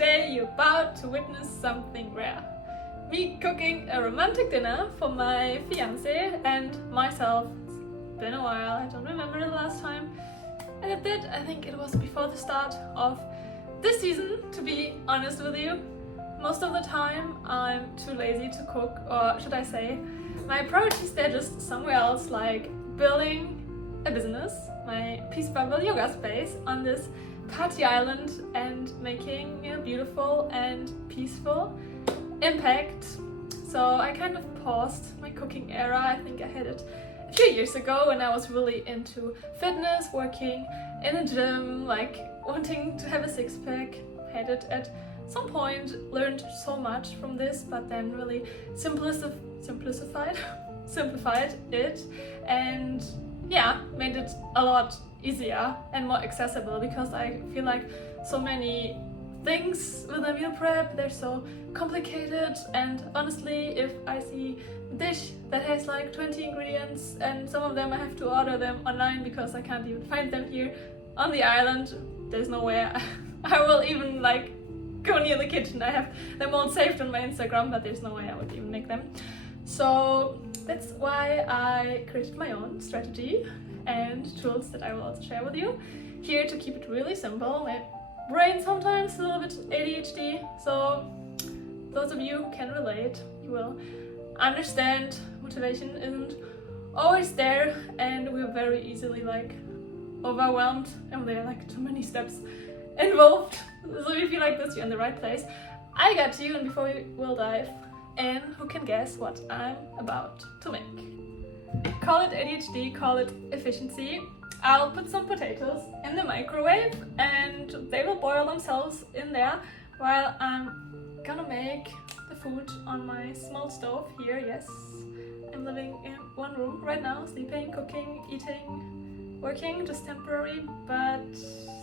today you're about to witness something rare. Me cooking a romantic dinner for my fiancé and myself. It's been a while, I don't remember the last time I did that. I think it was before the start of this season, to be honest with you. Most of the time I'm too lazy to cook, or should I say, my priorities they're just somewhere else, like building a business, my peace bubble yoga space on this party island, and making a beautiful and peaceful impact. So I kind of paused my cooking era. I think I had it a few years ago when I was really into fitness, working in a gym, like wanting to have a six-pack. Had it at some point, learned so much from this, but then really simplified it, and yeah, made it a lot easier and more accessible, because I feel like so many things with a meal prep, they're so complicated, and honestly, if I see a dish that has like 20 ingredients and some of them I have to order them online because I can't even find them here on the island, there's no way I will even like go near the kitchen. I have them all saved on my Instagram, but there's no way I would even make them. So that's why I created my own strategy and tools that I will also share with you here to keep it really simple. My brain sometimes a little bit ADHD, so those of you who can relate, you will understand motivation isn't always there, and we're very easily like overwhelmed, and there are like too many steps involved. So if you feel like this, you're in the right place. I got you, and before we will dive in, who can guess what I'm about to make? Call it ADHD, call it efficiency. I'll put some potatoes in the microwave and they will boil themselves in there while I'm gonna make the food on my small stove here. Yes, I'm living in one room right now, sleeping, cooking, eating, working, just temporary, but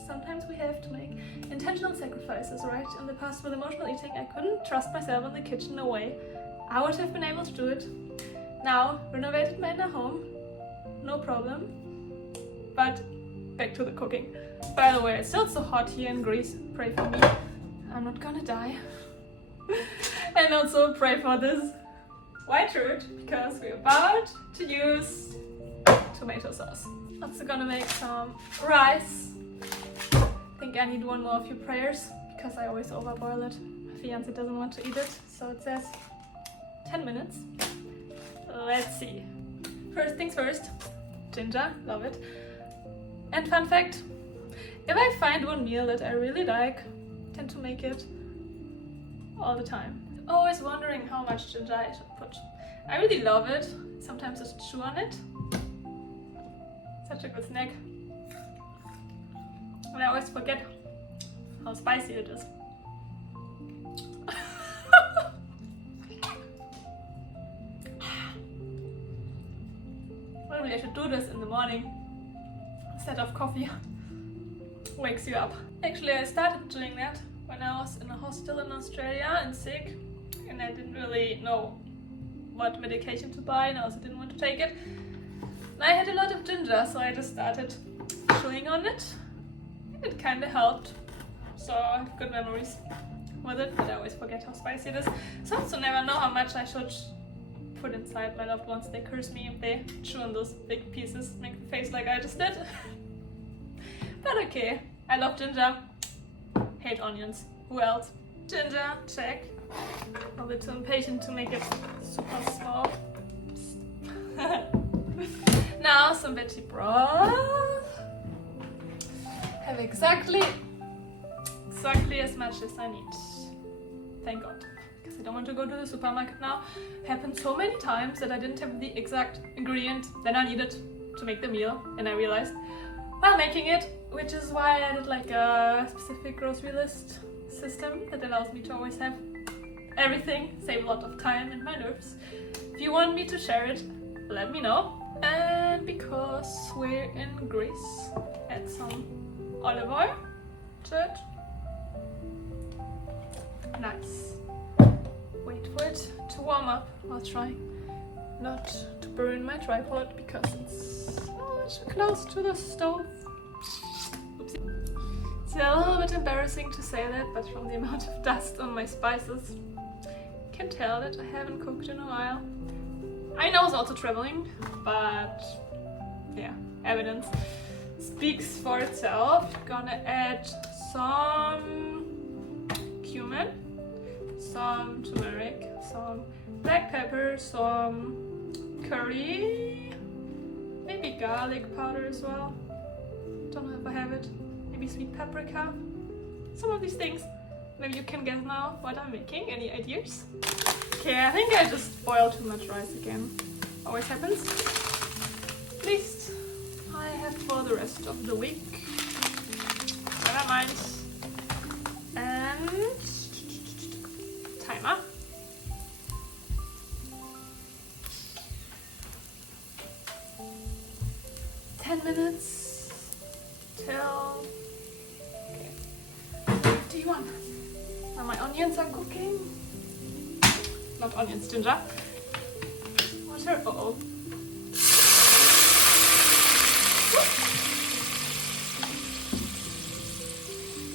sometimes we have to make intentional sacrifices, right? In the past with emotional eating, I couldn't trust myself in the kitchen, no way I would have been able to do it. Now, renovated my inner home, no problem. But back to the cooking. By the way, it's still so hot here in Greece. Pray for me. I'm not gonna die. And also pray for this white root, because we're about to use tomato sauce. Also gonna make some rice. I think I need one more of your prayers, because I always overboil it. My fiancé doesn't want to eat it, so it says 10 minutes. Let's see. First things first, ginger, love it. And fun fact, if I find one meal that I really like, I tend to make it all the time. Always wondering how much ginger I should put. I really love it. Sometimes just chew on it. Such a good snack. And I always forget how spicy it is. Maybe I should do this in the morning instead of coffee. Wakes you up. Actually, I started doing that when I was in a hostel in Australia and sick, and I didn't really know what medication to buy, and I also didn't want to take it. And I had a lot of ginger, so I just started chewing on it. It kind of helped, so I have good memories with it, but I always forget how spicy it is. So I also never know how much I should put inside my loved ones. They curse me if they chew on those big pieces, make a face like I just did. But okay, I love ginger, hate onions. Who else? Ginger, check. A bit too impatient to make it super small. Now some veggie broth. Have exactly as much as I need. Thank God. Because I don't want to go to the supermarket now. Happened so many times that I didn't have the exact ingredient that I needed to make the meal, and I realized while making it, which is why I did like a specific grocery list system that allows me to always have everything, save a lot of time and my nerves. If you want me to share it, let me know. And because we're in Greece, add some olive oil to it. Nice. Wait for it to warm up while trying not to burn my tripod because it's too close to the stove. Oopsie. Still a little bit embarrassing to say that, but from the amount of dust on my spices, I can tell that I haven't cooked in a while. I know it's also traveling, but yeah, evidence speaks for itself. Gonna add some cumin, some turmeric, some black pepper, some curry, maybe garlic powder as well. Don't know if I have it. Maybe sweet paprika. Some of these things. Maybe you can guess now what I'm making. Any ideas? Okay, I think I just boiled too much rice again. Always happens. At least I have for the rest of the week. Never mind. And timer. "10 minutes till 51. Now my onions are cooking. Not onions, ginger. Water. Uh-oh.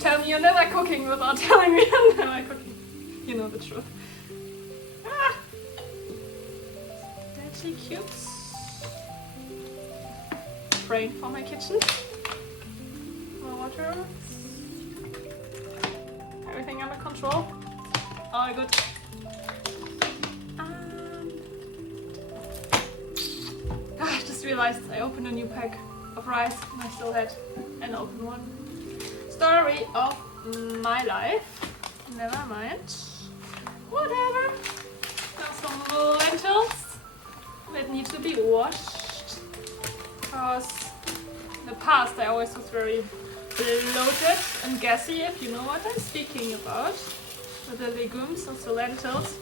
Tell me you're never cooking without telling me you're never cooking. You know the truth. Ah! Dirty cubes. Praying for my kitchen. More water. Everything under control. All good. I just realized I opened a new pack of rice and I still had an open one. Story of my life. Never mind. Whatever. Now some lentils that need to be washed. Because in the past I always was very bloated and gassy, if you know what I'm speaking about, with the legumes, also lentils.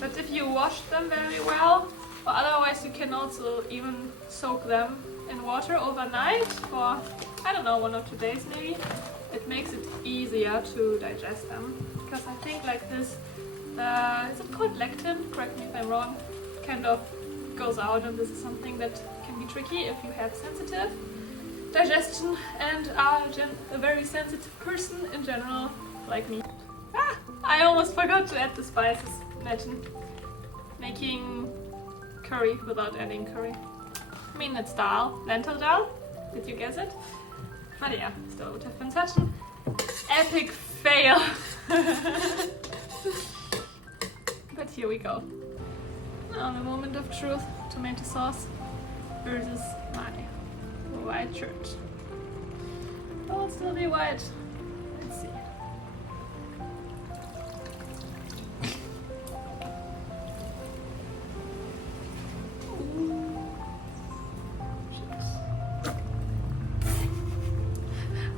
But if you wash them very well, or otherwise you can also even soak them in water overnight for, I don't know, 1 or 2 days maybe. It makes it easier to digest them. Because I think like this, is it called lectin? Correct me if I'm wrong. Kind of goes out, and this is something that can be tricky if you have sensitive digestion and are a very sensitive person in general, like me. Ah, I almost forgot to add the spices. Imagine making curry without adding curry. I mean, it's dal, lentil dal. Did you guess it? But yeah, still would have been such an epic fail. But here we go. Now the moment of truth. Tomato sauce versus my white shirt. Oh, it'll still be white. Let's see.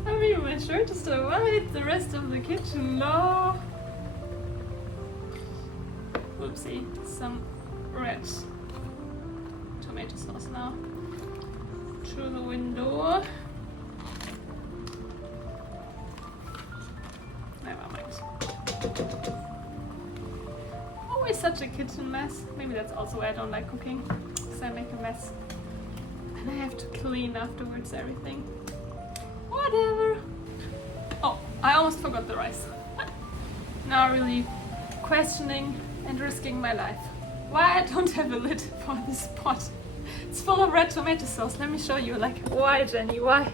I mean, my shirt is still white. The rest of the kitchen, no. Oopsie. Some red tomato sauce now. Through the window. Never mind. Always such a kitchen mess. Maybe that's also why I don't like cooking, because I make a mess. And I have to clean afterwards everything. Whatever. Oh, I almost forgot the rice. Now really questioning and risking my life. Why I don't have a lid for this pot. It's full of red tomato sauce. Let me show you. Like, why, Jenny? Why?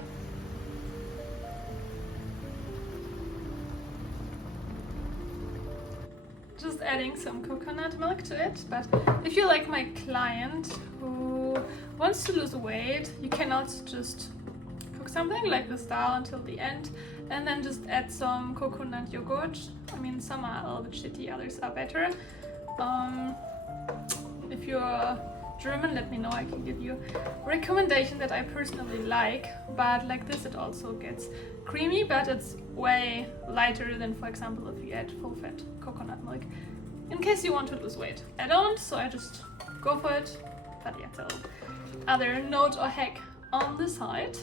Just adding some coconut milk to it. But if you're like my client who wants to lose weight, you can also just cook something like this dal until the end and then just add some coconut yogurt. I mean, some are a little bit shitty, others are better. If you're German, let me know. I can give you a recommendation that I personally like, but like this it also gets creamy, but it's way lighter than, for example, if you add full fat coconut milk, in case you want to lose weight. I don't, so I just go for it. But yeah, so other note or hack on the side.